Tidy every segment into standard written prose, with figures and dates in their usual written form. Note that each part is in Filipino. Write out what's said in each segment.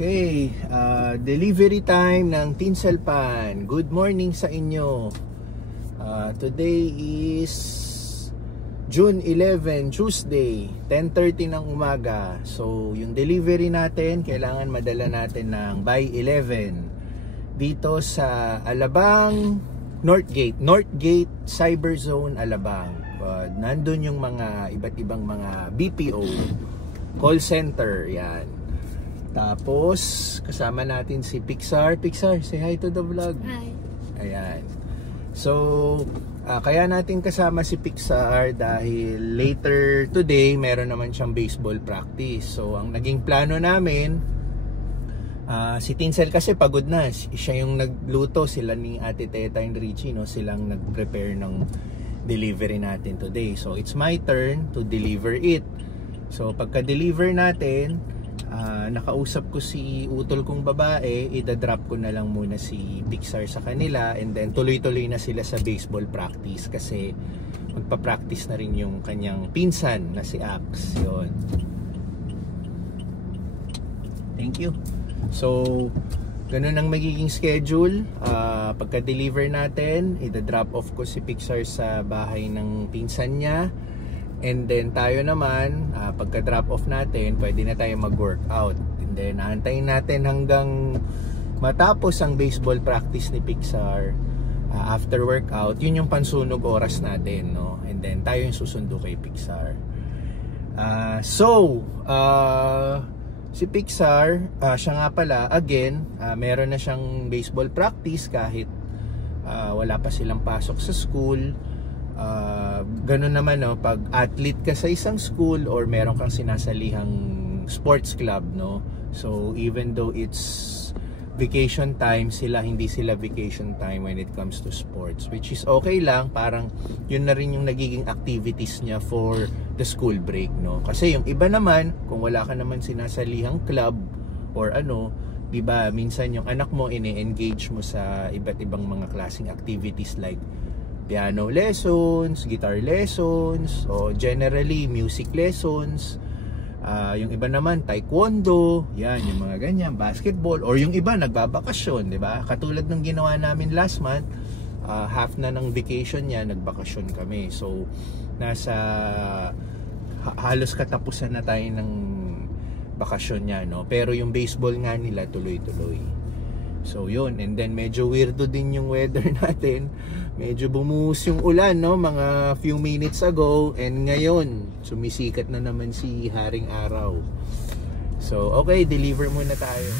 Okay, delivery time ng Tinselpan. Good morning sa inyo. Today is June 11, Tuesday, 10:30 ng umaga. So, yung delivery natin, kailangan madala natin ng by 11 dito sa Alabang, Northgate Cyber Zone, Alabang. Nandun yung mga iba't ibang mga BPO call center, yan. Tapos, kasama natin si Pixar. Pixar, say hi to the vlog. Hi. Ayan. So, kaya natin kasama si Pixar dahil later today, meron naman siyang baseball practice. So, ang naging plano namin, si Tinsel kasi pagod na. Siya yung nagluto, sila ni Ate Teta and Richie, no? Silang nag-prepare ng delivery natin today. So, it's my turn to deliver it. So, pagka-deliver natin, nakausap ko si utol kong babae, idadrop ko na lang muna si Pixar sa kanila, and then tuloy-tuloy na sila sa baseball practice kasi magpa-practice na rin yung kanyang pinsan na si Ax. Yun. Thank you. So, ganun ang magiging schedule. Pagka-deliver natin, idadrop off ko si Pixar sa bahay ng pinsan niya. And then tayo naman, pagka-drop off natin, pwede na tayo mag-workout. And then aantayin natin hanggang matapos ang baseball practice ni Pixar. After workout, yun yung pansunog oras natin, no? And then tayo yung susundo kay Pixar. Si Pixar, siya nga pala, again, meron na siyang baseball practice kahit wala pa silang pasok sa school. Ganun naman, no, pag athlete ka sa isang school or meron kang sinasalihang sports club, no, so even though it's vacation time, hindi sila vacation time when it comes to sports, which is okay lang. Parang yun na rin yung nagiging activities niya for the school break, no, kasi yung iba naman, kung wala ka naman sinasalihang club or ano, diba, minsan yung anak mo ini-engage mo sa iba't ibang mga klaseng activities like piano lessons, guitar lessons, o generally music lessons. Yung iba naman taekwondo, yan, yung mga ganyan, basketball, or yung iba nagbabakasyon, 'di ba? Katulad ng ginawa namin last month, half na ng vacation niya, nagbakasyon kami. So nasa halos katapusan na tayo ng bakasyon niya, no? Pero yung baseball nga nila tuloy-tuloy. So yun, and then medyo weirdo din yung weather natin. Medyo bumuhos yung ulan, no, mga few minutes ago, and ngayon sumisikat na naman si Haring Araw. So okay, deliver muna tayo.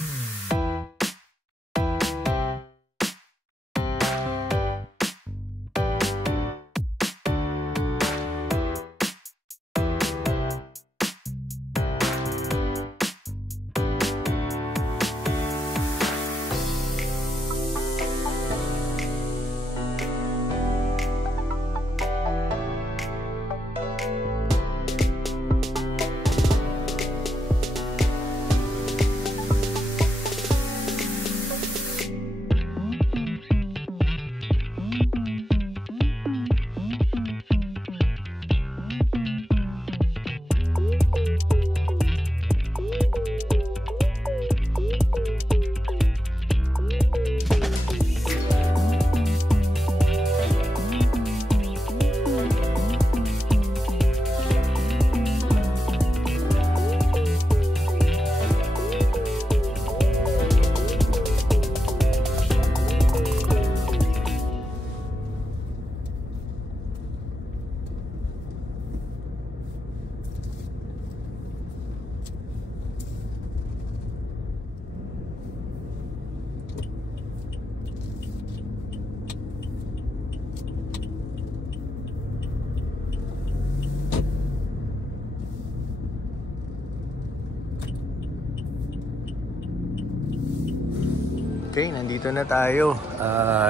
Okay, nandito na tayo.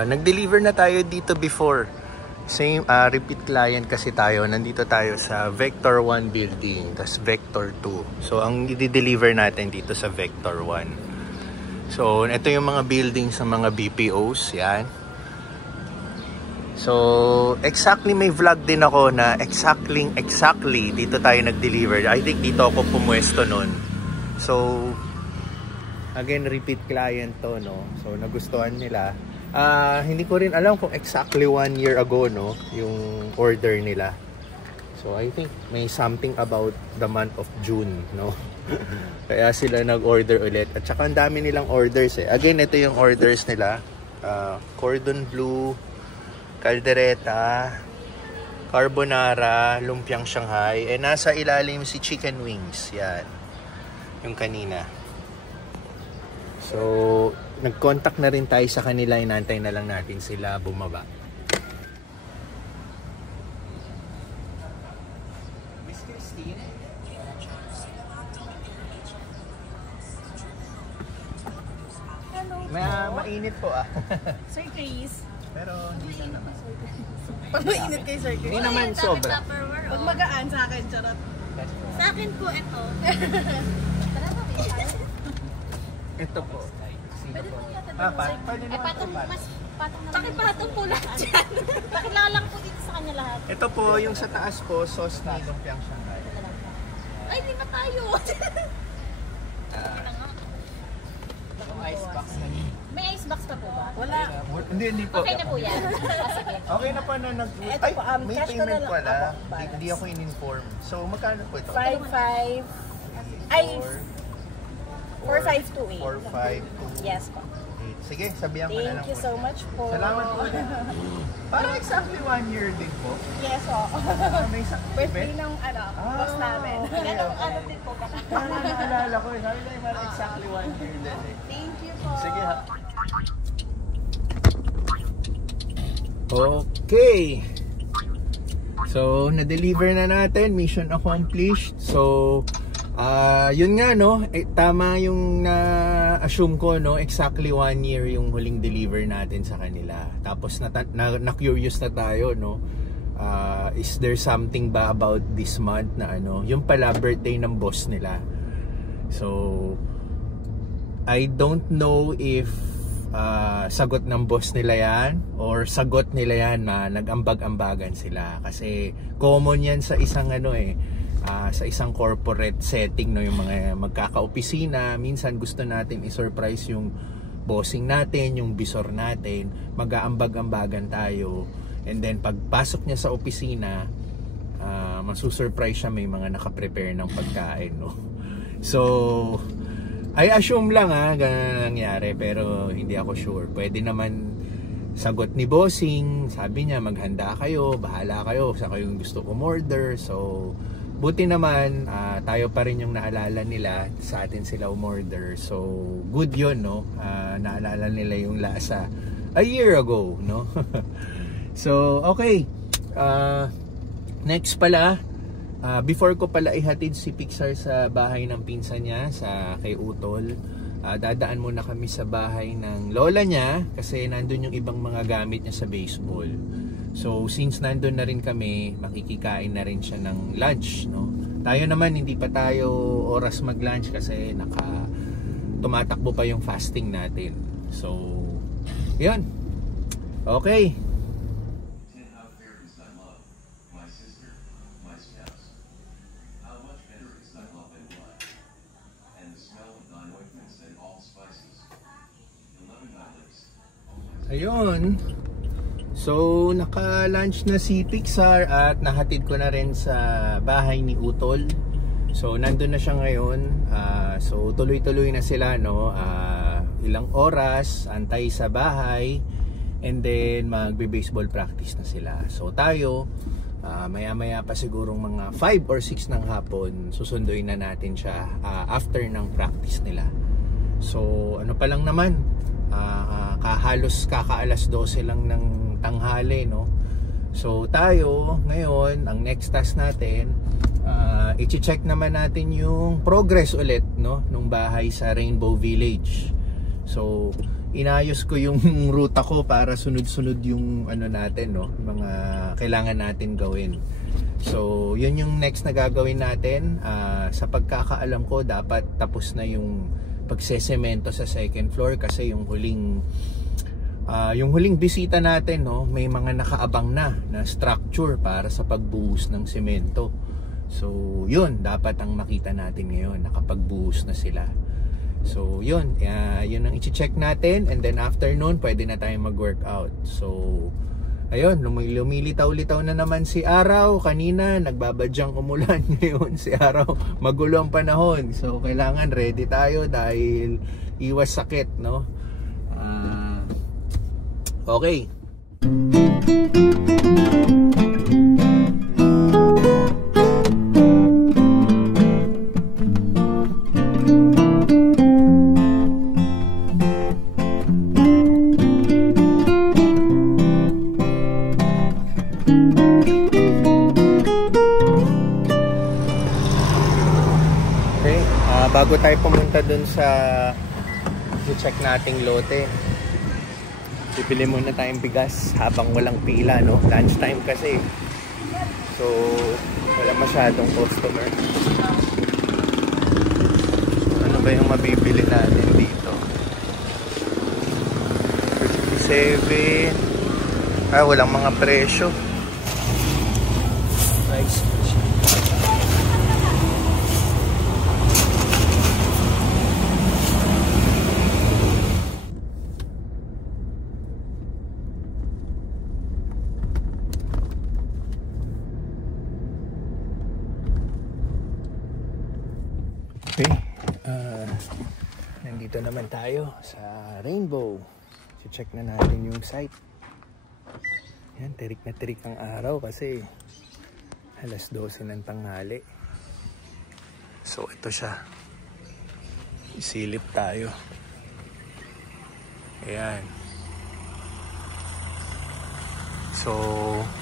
Nag-deliver na tayo dito before. Same, repeat client kasi tayo. Nandito tayo sa Vector 1 building, tas Vector 2. So, ang i-deliver natin dito sa Vector 1. So, ito yung mga buildings sa mga BPOs. Yan. So, exactly may vlog din ako na exactly dito tayo nag-deliver. I think dito ako pumwesto nun. So, Again, repeat client to, no? So, nagustuhan nila. Hindi ko rin alam kung exactly 1 year ago, no, yung order nila. So, I think may something about the month of June, no? Kaya sila nag-order ulit. At saka ang dami nilang orders eh. Again, ito yung orders nila. Cordon bleu, caldereta, carbonara, lumpiang Shanghai. Eh, nasa ilalim si chicken wings. Yan. Yung kanina. So, nag-contact na rin tayo sa kanila. Inantay na lang natin sila bumaba. Miss Christine? Mainit po Sir Chris. Pero hindi na naman. Pag mainit kay Sir Chris. Hindi naman sobra. Pag magaan sa akin, charot. Sa akin po ito. Ito po. Sino po? Pwede naman Patong, po. mas patong naman. Pakipatong po lahat dyan. Pakilalang po dito sa kanya lahat. Ito po, yung sa taas po, sauce na lumpiang Shanghai. Ay, di ba tayo? Ice box na yun. May ice box pa po ba? Wala. Hindi po. Okay na po yan. Sige. Okay na po na nag... Ito Ay, po, may cash ko na payment lang. pala. Apo, Hindi ako in-inform. So, magkano po ito? 5-5. Ay, 4528. 452. Yes po. Sige, sabihan ko na lang Thank you po. so much po. Salamat po. Parang exactly 1 year din po. Yes po. May Birthday ng boss namin. okay. Ano din po ka na. Parang naalala ko. Sabi na yung parang exactly 1 year din eh. Thank you po. Sige ha. Okay. So, na-deliver na natin. Mission accomplished. So, yun nga, no? Tama yung na-assume ko, no? Exactly 1 year yung huling deliver natin sa kanila. Tapos, na-curious na tayo, no? Is there something ba about this month na ano? Yung pala, birthday ng boss nila. So, I don't know if sagot ng boss nila yan or sagot nila yan na nag-ambag-ambagan sila kasi common yan sa isang sa isang corporate setting, no, yung mga magkaka-opisina. Minsan gusto natin i-surprise yung bossing natin, yung bisor natin, mag-aambag-ambagan tayo, and then pagpasok niya sa opisina, masusurprise siya, may mga nakaprepare ng pagkain, no. So I assume lang ganun nangyari, pero hindi ako sure. Pwede naman sagot ni bossing, sabi niya maghanda kayo, bahala kayo sa kayong gusto umorder. So buti naman tayo pa rin yung naalala nila, sa atin sila umorder. So good yun, no? Naalala nila yung lasa a year ago, no? So okay, next pala, before ko pala ihatid si Pixar sa bahay ng pinsan niya sa kay Utol, dadaan muna kami sa bahay ng lola niya kasi nandun yung ibang mga gamit niya sa baseball. So since nandun na rin kami, makikikain na rin siya ng lunch, no? Tayo naman hindi pa tayo oras mag-lunch kasi tumatakbo pa yung fasting natin. So yun. Okay. Ayun. So, naka-lunch na si Pixar at nahatid ko na rin sa bahay ni Utol. So, nandun na siya ngayon. So, tuloy-tuloy na sila, no? Ilang oras, antay sa bahay, and then magbe-baseball practice na sila. So, tayo, maya-maya pa sigurong mga 5 or 6 ng hapon, susunduin na natin siya after ng practice nila. So, ano pa lang naman, halos kakaalas 12 lang ng tanghali, no? So tayo ngayon, ang next task natin, i-check naman natin yung progress ulit, no, nung bahay sa Rainbow Village. So inayos ko yung ruta ko para sunod-sunod yung natin, no, mga kailangan natin gawin. So yun yung next na gagawin natin. Sa pagkakaalam ko, dapat tapos na yung pagsesemento sa second floor kasi yung huling bisita natin, no, may mga nakaabang na structure para sa pagbuhos ng semento. So yun, dapat ang makita natin ngayon, nakapagbuhos na sila. So yun, yun ang i-check natin, and then after nun pwede na tayong mag-workout. So ayun, lumilitaw-litaw na naman si araw. Kanina nagbabadyang umulan, ngayon si araw magulo ang panahon. So kailangan ready tayo dahil iwas sakit, no? Okay. Bago tayo pumunta dun sa i-check nating lote, bibili muna tayong bigas habang walang pila, no? Lunch time kasi, so wala masyadong customer. Ano ba yung mabibili natin dito? 57. Walang mga presyo. Nice. Nandito naman tayo sa Rainbow. Check na natin yung site. Yan, tirik na tirik ang araw kasi alas 12 ng tanghali. So ito siya. Isilip tayo. Ayan. So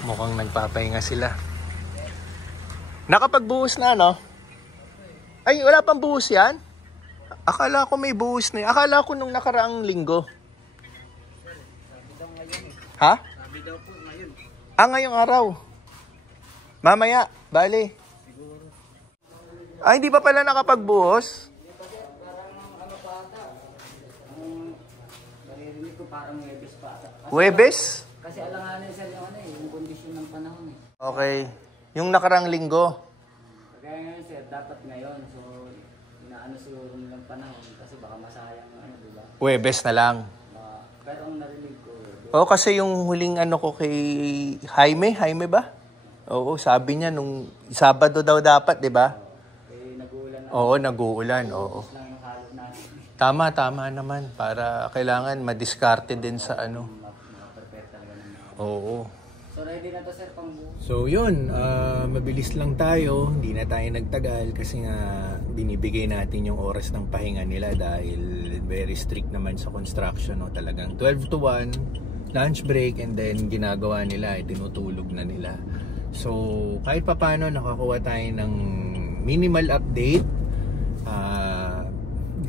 mukhang nagpapahinga sila. Nakapagbuhos na, no? Ay, wala pang buhos yan? Akala ko may buhos na. Akala ko nung nakaraang linggo. Ha? Sabi daw po ngayon. Ngayong araw. Mamaya, bali. Hindi pa pala nakapagbuhos? Parang ano pa ata. Naririnig ko parang Huwebes pa ata. Huwebes? Kasi alanganin sa yung kondisyon ng panahon eh. Okay. Yung nakaraang linggo. Kaya ngayon sir, dapat ngayon. So, inaano siguro nilang panahon kasi baka masayang diba? Huwebes na lang. Pero ang narinig ko. Kasi yung huling ano ko kay Jaime ba? Oo, sabi niya nung Sabado daw dapat, di ba? Nag-uulan na. Oo, nag-uulan, oo. Tama naman para kailangan madiskarte din sa ano. Oo. So ready na to sir pang buo. So yun, mabilis lang tayo, hindi na tayo nagtagal kasi nga binibigay natin yung oras ng pahinga nila dahil very strict naman sa construction, no? Talagang 12 to 1, lunch break, and then ginagawa nila, tinutulog na nila. So kahit papano nakakuha tayo ng minimal update,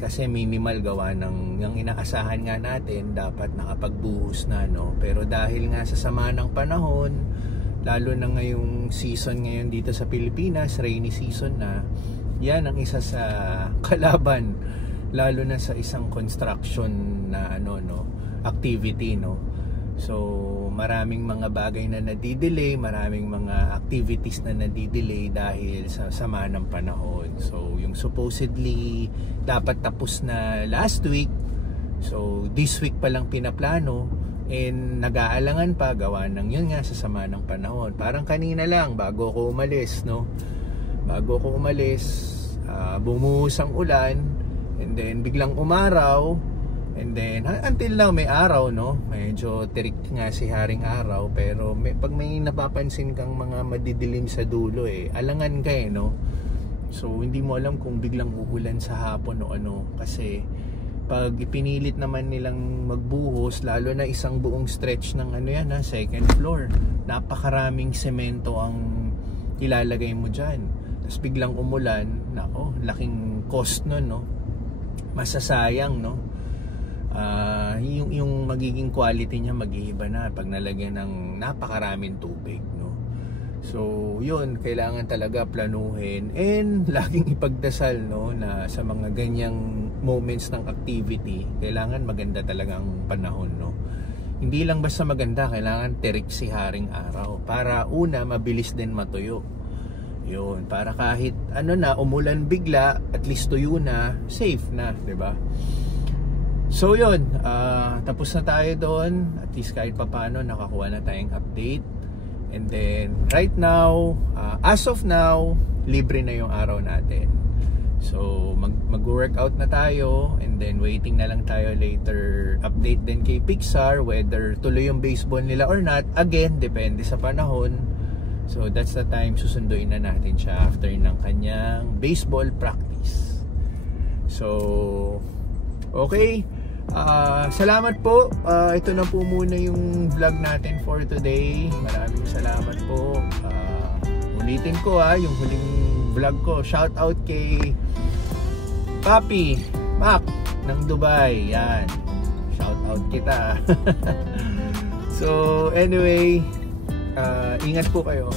kasi minimal gawa ng yung inaasahan nga natin dapat nakapagbuhos na, no? Pero dahil nga sa sama ng panahon, lalo na ngayong season ngayon dito sa Pilipinas, rainy season na, yan ang isa sa kalaban lalo na sa isang construction na activity, no? So maraming mga bagay na nadidelay, maraming mga activities na nadidelay dahil sa sama ng panahon. So yung supposedly dapat tapos na last week, so this week pa lang pinaplano, and nag-aalangan pa gawa ng yun nga sa sama ng panahon. Parang kanina lang bago ako umalis, no? Bago ako umalis, bumuhos ang ulan, and then biglang umaraw. And then, until now, may araw, no? Medyo tirik nga si Haring Araw. Pero pag may napapansin kang mga madidilim sa dulo, alangan ka, no? So, hindi mo alam kung biglang uulan sa hapon o ano. Kasi, pag ipinilit naman nilang magbuhos, lalo na isang buong stretch ng second floor, napakaraming semento ang ilalagay mo dyan. Tapos biglang umulan, nako, laking cost nun, no? Masasayang, no? Yung magiging quality niya mag-iiba na pag nalagyan ng napakaraming tubig, no? So yun, kailangan talaga planuhin and laging ipagdasal, no, na sa mga ganyang moments ng activity kailangan maganda talaga ang panahon, no? Hindi lang basta maganda, kailangan tirik si Haring Araw para una mabilis din matuyo. Yun, para kahit ano na, umulan bigla, at least tuyo na, safe na, 'di ba? So yun, tapos na tayo doon. At least kahit papaano nakakuha na tayong update. And then right now, as of now, libre na yung araw natin. So mag-workout na tayo, and then waiting na lang tayo later update din kay Pixar whether tuloy yung baseball nila or not. Again, depende sa panahon. So that's the time susunduin na natin siya after ng kanyang baseball practice. So okay, salamat po. Ito na po muna yung vlog natin for today. Maraming salamat po. Ulitin ko yung huling vlog ko. Shout out kay Papi Mac ng Dubai. Yan, shout out kita. So anyway, ingat po kayo.